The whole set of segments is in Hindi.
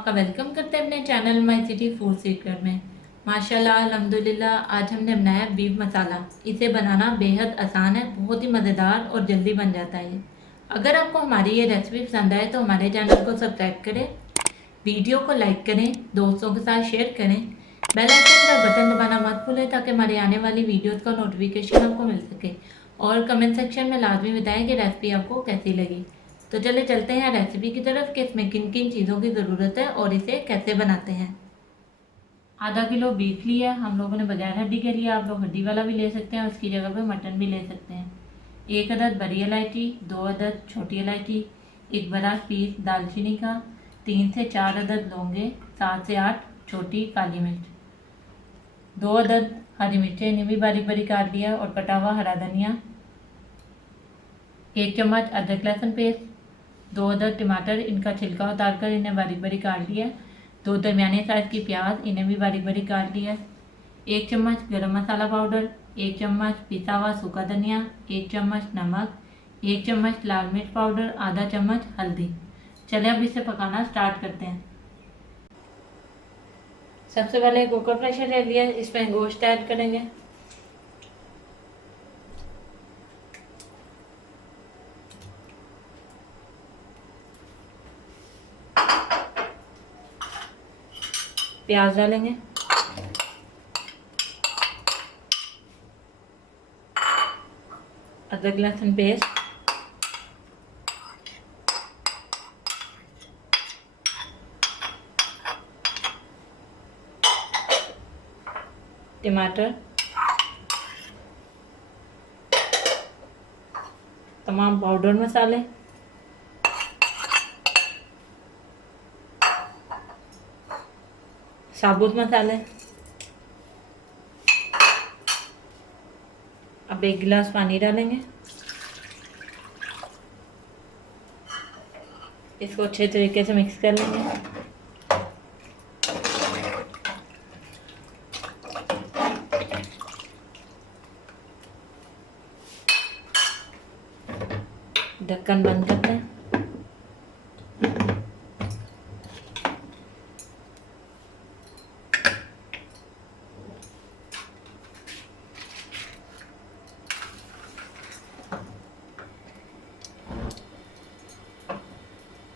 आपका वेलकम करते हैं अपने channel my city food secret में। माशाल्लाह अल्हम्दुलिल्लाह आज हमने बनाया बीफ मसाला। इसे बनाना बेहद आसान है, बहुत ही मज़ेदार और जल्दी बन जाता है। अगर आपको हमारी ये रेसिपी पसंद आए तो हमारे चैनल को सब्सक्राइब करें, वीडियो को लाइक करें, दोस्तों के साथ शेयर करें, बेल आइकन का बटन दबाना मत भूलें ताकि हमारी आने वाली वीडियोज़ का नोटिफिकेशन आपको मिल सके। और कमेंट सेक्शन में लाजमी बताएं कि रेसिपी आपको कैसी लगी। तो चले चलते हैं रेसिपी की तरफ कि इसमें किन किन चीज़ों की ज़रूरत है और इसे कैसे बनाते हैं। आधा किलो बीफ लिया हम लोगों ने बगैर हड्डी के लिए, आप लोग हड्डी वाला भी ले सकते हैं और उसकी जगह पे मटन भी ले सकते हैं। एक अदद बड़ी इलायची, 2 अदद छोटी इलायची, एक बड़ा पीस दालचीनी का, 3 से 4 अदद लौंगे, 7 से 8 छोटी काली मिर्च, 2 अदद हरी मिर्चें इन्हें भी बारीक बारीक काट लिया और कटा हुआ हरा धनिया, 1 चम्मच अदरक लहसुन पेस्ट, 2 अदद टमाटर इनका छिलका उतार कर इन्हें बारीक बारीक काट लिया, 2 दरमियाने साइज़ की प्याज इन्हें भी बारीक बारीक काट लिया, 1 चम्मच गरम मसाला पाउडर, 1 चम्मच पिसा हुआ सूखा धनिया, 1 चम्मच नमक, 1 चम्मच लाल मिर्च पाउडर, आधा चम्मच हल्दी। चले अब इसे पकाना स्टार्ट करते हैं। सबसे पहले कुकर प्रेशर ले लिया, इसमें गोश्त ऐड करेंगे। प्याज डालेंगे, अदरक लहसुन पेस्ट, टमाटर, तमाम पाउडर मसाले, साबुत मसाले। अब 1 गिलास पानी डालेंगे, इसको अच्छे तरीके से मिक्स कर लेंगे। ढक्कन बंद करते हैं।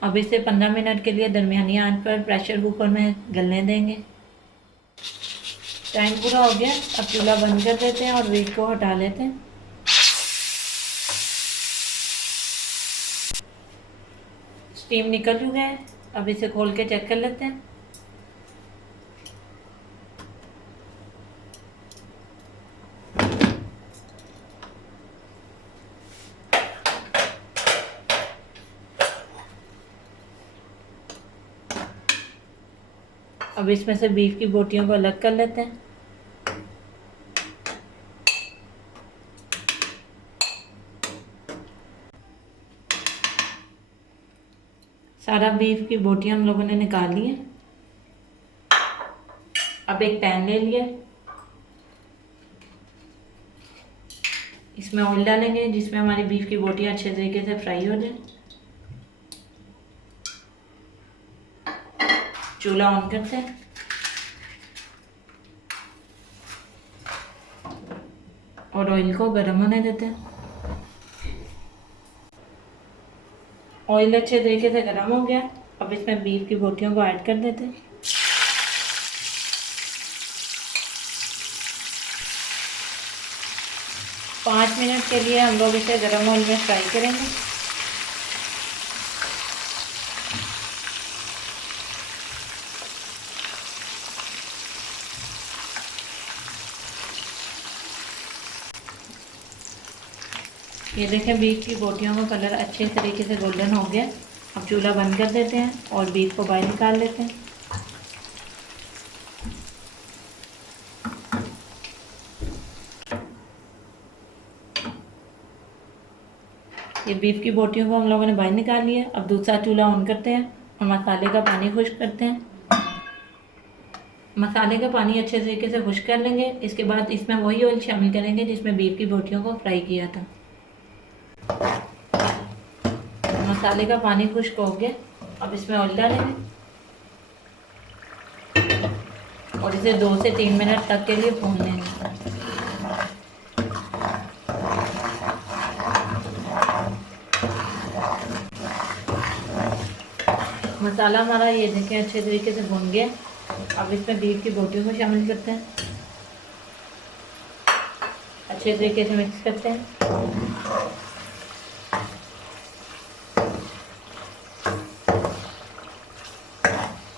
अब इसे 15 मिनट के लिए दरमियानी आंच पर प्रेशर कुकर में गलने देंगे। टाइम पूरा हो गया, अब चूल्हा बंद कर देते हैं और वेट को हटा लेते हैं। स्टीम निकल चुका है, अब इसे खोल के चेक कर लेते हैं। अब इसमें से बीफ की बोटियों को अलग कर लेते हैं। सारा बीफ की बोटियां हम लोगों ने निकाल ली है। अब एक पैन ले लिया, इसमें ऑयल डालेंगे जिसमें हमारी बीफ की बोटियां अच्छे तरीके से फ्राई हो जाए। चूल्हा ऑन करते हैं और ऑयल को गर्म होने देते हैं। ऑयल अच्छे तरीके से गर्म हो गया, अब इसमें बीफ की बोटियों को ऐड कर देते हैं। पाँच मिनट के लिए हम लोग इसे गर्म ऑयल में फ्राई करेंगे। ये देखें बीफ की बोटियों का कलर अच्छे तरीके से गोल्डन हो गया। अब चूल्हा बंद कर देते हैं और बीफ को बाहर निकाल लेते हैं। ये बीफ की बोटियों को हम लोगों ने बाहर निकाल लिया। अब दूसरा चूल्हा ऑन करते हैं और मसाले का पानी खुश्क करते हैं। मसाले का पानी अच्छे तरीके से खुश्क कर लेंगे। इसके बाद इसमें वही ऑयल शामिल करेंगे जिसमें बीफ की बोटियों को फ्राई किया था। मसाले का पानी खुश्क हो गया, अब इसमें ऑयल डालेंगे। और इसे 2 से 3 मिनट तक के लिए भून लेंगे। मसाला हमारा ये देखें अच्छे तरीके से भून गया। अब इसमें बीफ की बोटियों को शामिल करते हैं, अच्छे तरीके से मिक्स करते हैं।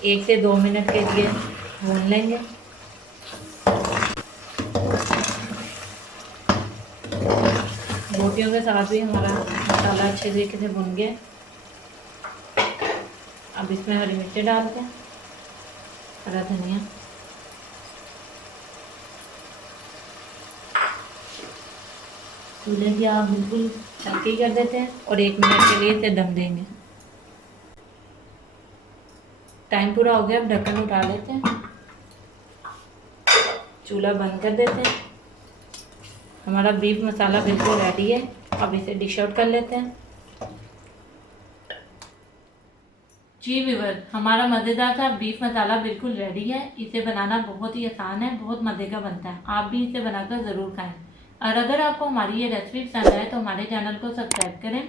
एक से 2 मिनट के लिए भून लेंगे। बोटियों के साथ भी हमारा मसाला अच्छे तरीके से भुन गया। अब इसमें हरी मिर्ची डालते हैं, हरा धनिया, चूल्हे की आग बिल्कुल हल्की कर देते हैं और 1 मिनट के लिए इसे दम देंगे। टाइम पूरा हो गया, अब ढक्कन उठा लेते हैं, चूल्हा बंद कर देते हैं। हमारा बीफ मसाला बिल्कुल रेडी है। अब इसे डिश आउट कर लेते हैं। जी व्यूअर, हमारा मज़ेदार सा बीफ मसाला बिल्कुल रेडी है। इसे बनाना बहुत ही आसान है, बहुत मज़े का बनता है। आप भी इसे बनाकर ज़रूर खाएं। और अगर आपको हमारी ये रेसिपी पसंद आए तो हमारे चैनल को सब्सक्राइब करें,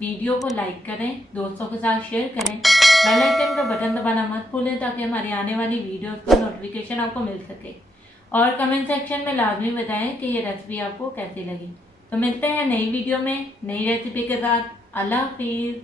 वीडियो को लाइक करें, दोस्तों के साथ शेयर करें, बेल आइकन का बटन दबाना मत भूलें ताकि हमारी आने वाली वीडियोस का नोटिफिकेशन आपको मिल सके। और कमेंट सेक्शन में लाजमी बताएं कि ये रेसिपी आपको कैसी लगी। तो मिलते हैं नई वीडियो में नई रेसिपी के साथ। अल्लाह हाफिज़।